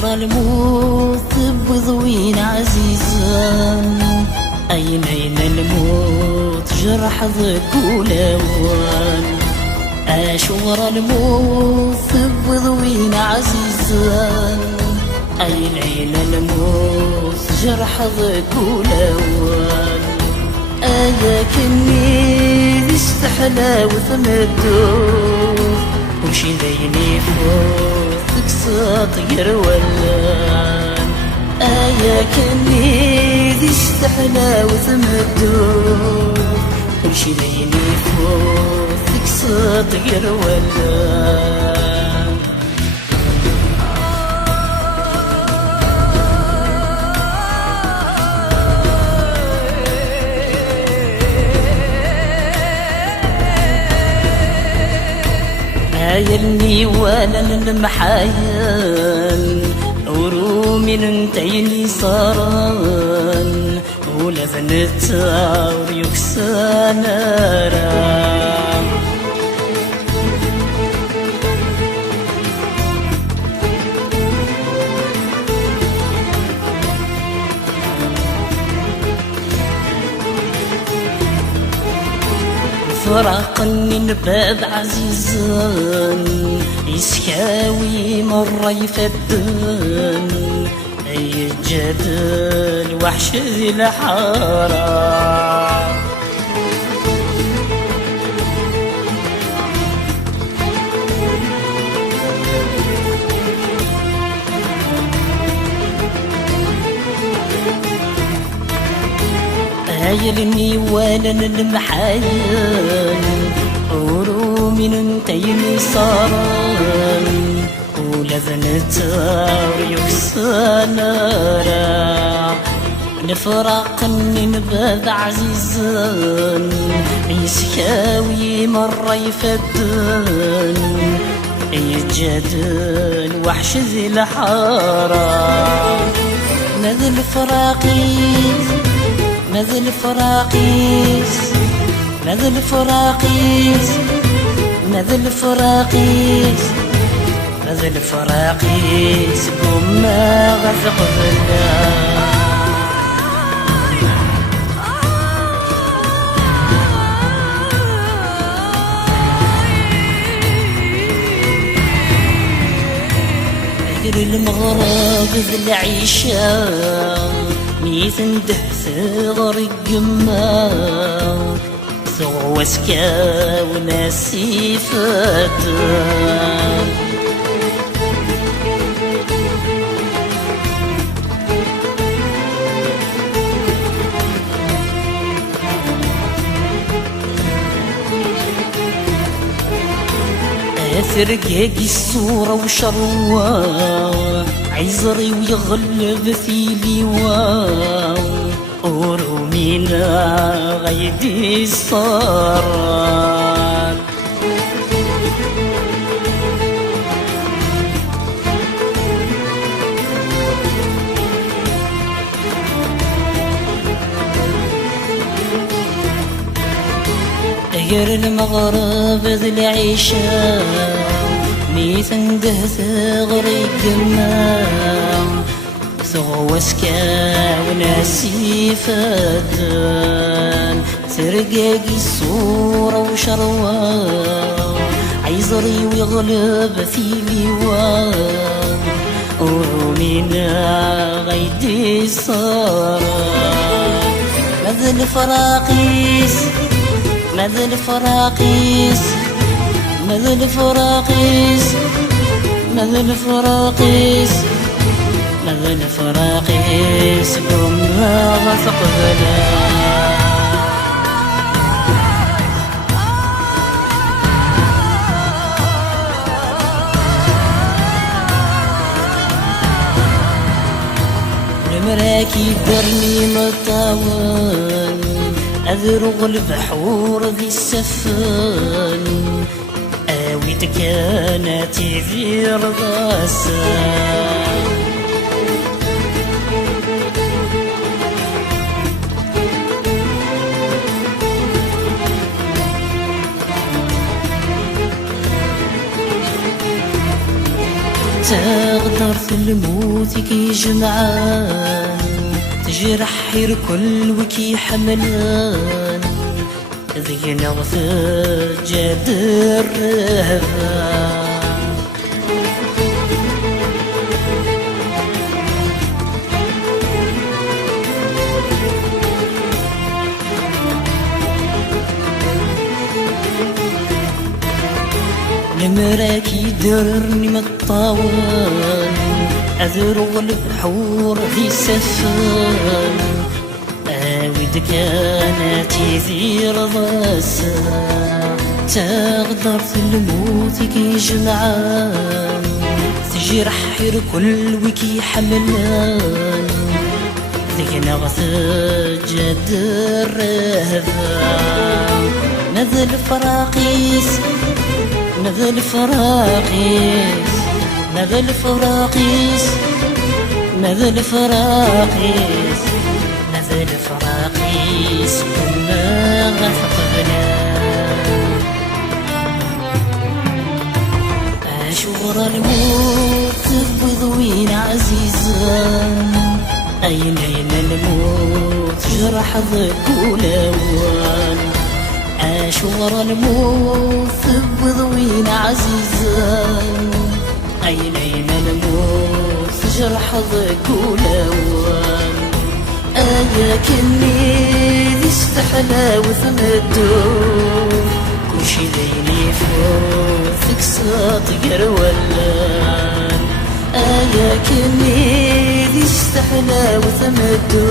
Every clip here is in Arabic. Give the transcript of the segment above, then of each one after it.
شغر الموت بضوين عزيزا أين الموت جرح ضد ولوان أشغر الموت بضوين عزيزا أين الموت جرح ضد ولوان كني ذي استحلى وثمدوث وشي ذيني فوثك سطير ولان كني ذي استحلى وثمدوث وشي ذيني فوثك سطير ولان يلني ولا المحايل ورومي انتيني صاران ولا ذنتا ويكسانا رام فراقني نباد عزيزا يسكاوي مرة يفدن أي جدل وحش ذي الحارة يلني ولا المحايل ورومي انتيني صارن ولا ذنتا ويكسانا را نفرقني نبذ عزيزا يسكاوي مرة يفدن يجادل وحش ذي الحارة ماذا الفراقي ماذا الفراقيس ماذا الفراقيس ماذا الفراقيس ماذا الفراقيس بما غثق ذلا أجر المغرب ذي العيشة ميثن دهث غرق ما ثغوى سكا وناسي فتان أثر قاقي الصورة وشرواه عيزري ويغلب في لواو ورومينا غيدي الصار غير المغرب ذي العشاء ميثن دهث غريق ما ثغوى سكا وناسي فدان سرقاقي الصورة وشروى عيزري ويغلب في لواء ورومينا غيدي صار ماذا الفراقيس ماذا الفراقيس ماذا الفراقيس ماذا الفراقيس ماذا الفراقيس بما غثق ذلا المراكي درني مطاول أذرغ البحور ذي السفن آويت كانت في رضاسان تقدر في الموت كي جمعان تجرح حير كل وكي حملان ذي نغث جاد الرهبان نمراكي درني مطاوان أذرغ البحور في سفان أود كانت ذي رضاسا تقدر في الموت كي جمعان تجرح حير كل وكي حملان ذي نغث جد الرهبان نذل فراقيس نذل فراقيس نذل فراقيس نذل فراقيس نذل فراقيس كنا غفقنا أشور الموت بضوين عزيزا أين الموت جرح ذكولوان أشور الموت بضوين عزيزا أين الموت جرح ذكولوان أياكني ذي استحلى وثمدو كلشي ذيني فوثك ساطقر ولان أياكني ذي استحلى وثمدو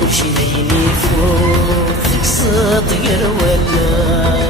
كلشي ذيني فوثك ساطقر ولان